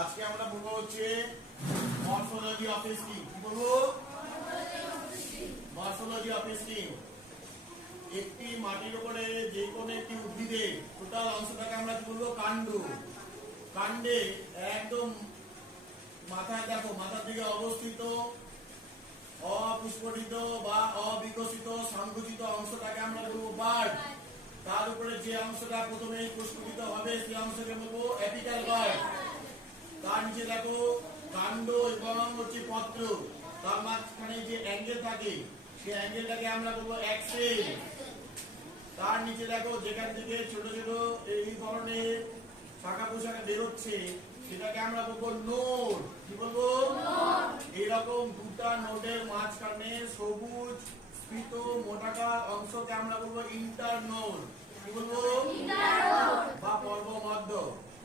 আজকে আমরা বলবো হচ্ছে মরফোলজি অফ স্কিন। কি বলবো? Morphology of skin. একটি মাটির উপরে যে কোনো একটি উদ্ভিদের টোটাল অংশটাকে আমরা কি বলবো? কাণ্ড। কাণ্ডে একদম মাথায় দেখো, মাথার দিকে অবস্থিত অপুষ্পটিত বা অবিকশিত সংকুচিত অংশটাকে আমরা বলবো বার্ড। তার উপরে যে অংশটা প্রথমে পুষ্পিত হবে সেই অংশকে বলবো অ্যাপিক্যাল বার্ড। তার নিচে দেখো কাণ্ড এবং হচ্ছে পত্র, তার মাঝখানে যে অ্যাঙ্গেল থাকে সেই অ্যাঙ্গেলটাকে আমরা বলবো অ্যাক্সেল। তার নিচে দেখো যেখান থেকে ছোট ছোট এই ধরনের শাখা পোশাখা বেরোচ্ছে সেটাকে আমরা বলবো নোড। কি বলবো? এইরকম দুটা নোডের মাঝখানে সবুজ স্ফীত মোটাকার অংশকে আমরা বলবো ইন্টারনোড। কি বলবো? বা পর্ব মধ্য।